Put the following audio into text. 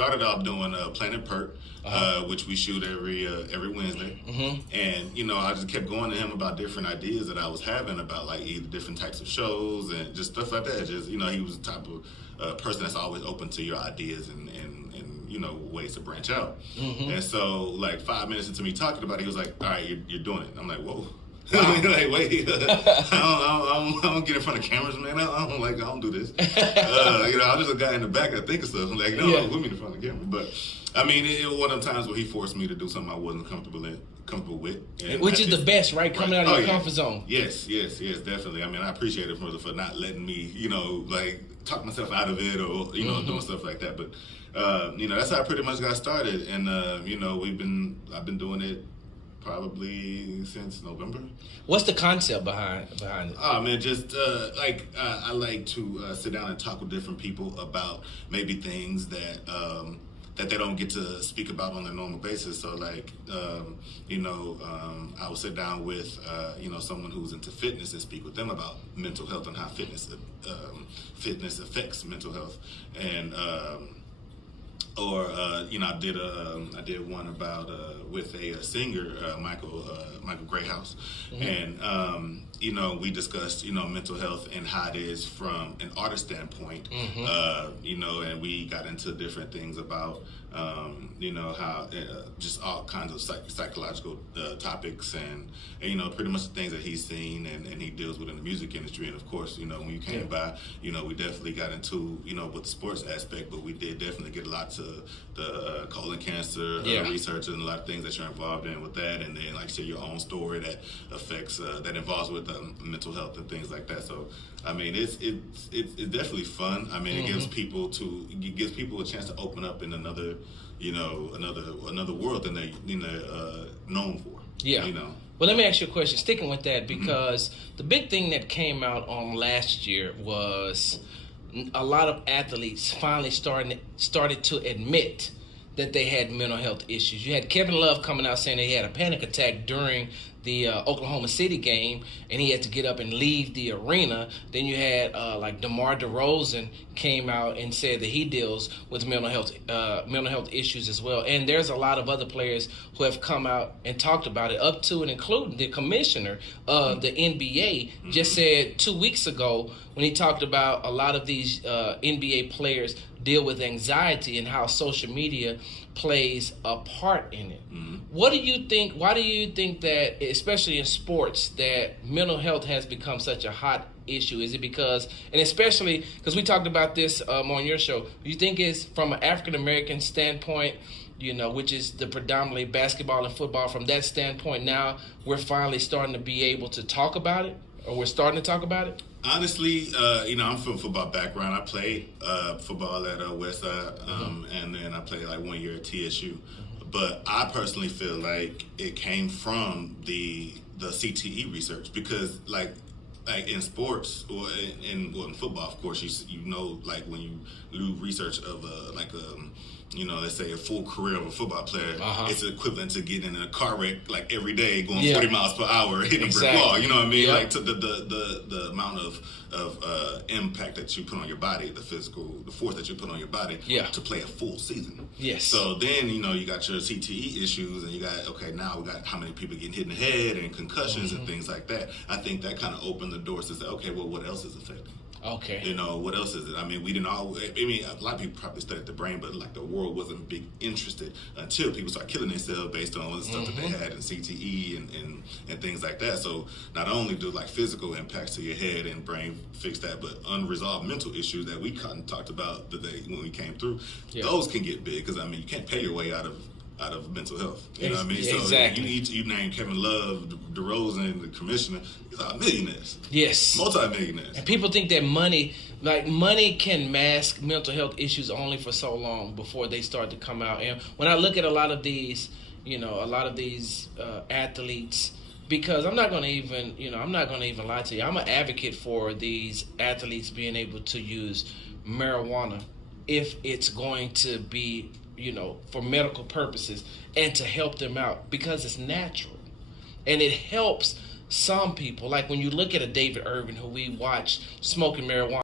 started off doing Planet Perk, which we shoot every Wednesday. And, you know, I just kept going to him about different ideas that I was having about, like, either different types of shows and just stuff like that. Just, you know, he was the type of person that's always open to your ideas and you know, ways to branch out. And so, like, 5 minutes into me talking about it, he was like, all right, you're doing it. I'm like, whoa. Like, wait, I don't get in front of cameras, man. I don't do this. You know, I'm just a guy in the back that thinks of stuff. I'm like, no, don't put me in front of the camera. But I mean, it was one of the times where he forced me to do something I wasn't comfortable with. Which is the best, right? Coming out of your comfort zone. Yes, definitely. I mean, I appreciate it for not letting me, you know, like, talk myself out of it or, you know, doing stuff like that. But, you know, that's how I pretty much got started. And, you know, I've been doing it probably since November. What's the concept behind it? Oh man, just I like to sit down and talk with different people about maybe things that that they don't get to speak about on a normal basis. So like you know, I will sit down with you know, someone who's into fitness and speak with them about mental health and how fitness affects mental health. And or you know, I did one about with a singer, Michael Grayhouse, and you know, we discussed, you know, mental health and how it is from an artist standpoint, you know, and we got into different things about you know, how just all kinds of psychological topics and you know, pretty much the things that he's seen and he deals with in the music industry. And of course, you know, when you came by, you know, we definitely got into, you know, with the sports aspect, but we did definitely get a lot to the colon cancer research and a lot of things that you're involved in with that, and then like share your own story that affects that involves with mental health and things like that. So I mean, it's definitely fun. I mean, it gives people a chance to open up in another, you know, another world than they, you know, known for. Yeah. You know. Well, let me ask you a question. Sticking with that, because the big thing that came out on last year was a lot of athletes finally started to admit that they had mental health issues. You had Kevin Love coming out saying that he had a panic attack during the Oklahoma City game, and he had to get up and leave the arena. Then you had like DeMar DeRozan came out and said that he deals with mental health issues as well. And there's a lot of other players who have come out and talked about it, up to and including the commissioner of the NBA just said 2 weeks ago when he talked about a lot of these NBA players deal with anxiety and how social media plays a part in it. What do you think? Why do you think that, especially in sports, that mental health has become such a hot issue? Is it because, and especially because we talked about this on your show, do you think it's from an African American standpoint, you know, which is the predominantly basketball and football? From that standpoint, now we're finally starting to be able to talk about it, or we're starting to talk about it? Honestly, you know, I'm from a football background. I played football at Westside, and then I played like 1 year at TSU. But I personally feel like it came from the CTE research, because like in sports or in football, of course, you know, like when you do research of you know, let's say a full career of a football player, it's equivalent to getting in a car wreck like every day, going 40 miles per hour, hitting a brick wall. You know what I mean? Like to the amount of impact that you put on your body, the force that you put on your body to play a full season. Yes. So then, you know, you got your CTE issues, and you got, okay, now we got how many people getting hit in the head and concussions and things like that. I think that kind of opened the doors to say, okay, well, what else is affecting? Okay. You know, what else is it? I mean, we didn't all. I mean, a lot of people probably studied the brain, but like the world wasn't big interested until people started killing themselves based on the stuff that they had in CTE and things like that. So not only do like physical impacts to your head and brain fix that, but unresolved mental issues that we kind of talked about the day when we came through, those can get big, because I mean, you can't pay your way out of mental health. You know what I mean? So you name Kevin Love, DeRozan, the commissioner, these are millionaires. Yes. Multi-millionaires. And people think that money can mask mental health issues only for so long before they start to come out. And when I look at a lot of these, you know, athletes, because I'm not going to even lie to you. I'm an advocate for these athletes being able to use marijuana if it's going to be, you know, for medical purposes and to help them out, because it's natural. And it helps some people. Like when you look at a David Irving, who we watched smoking marijuana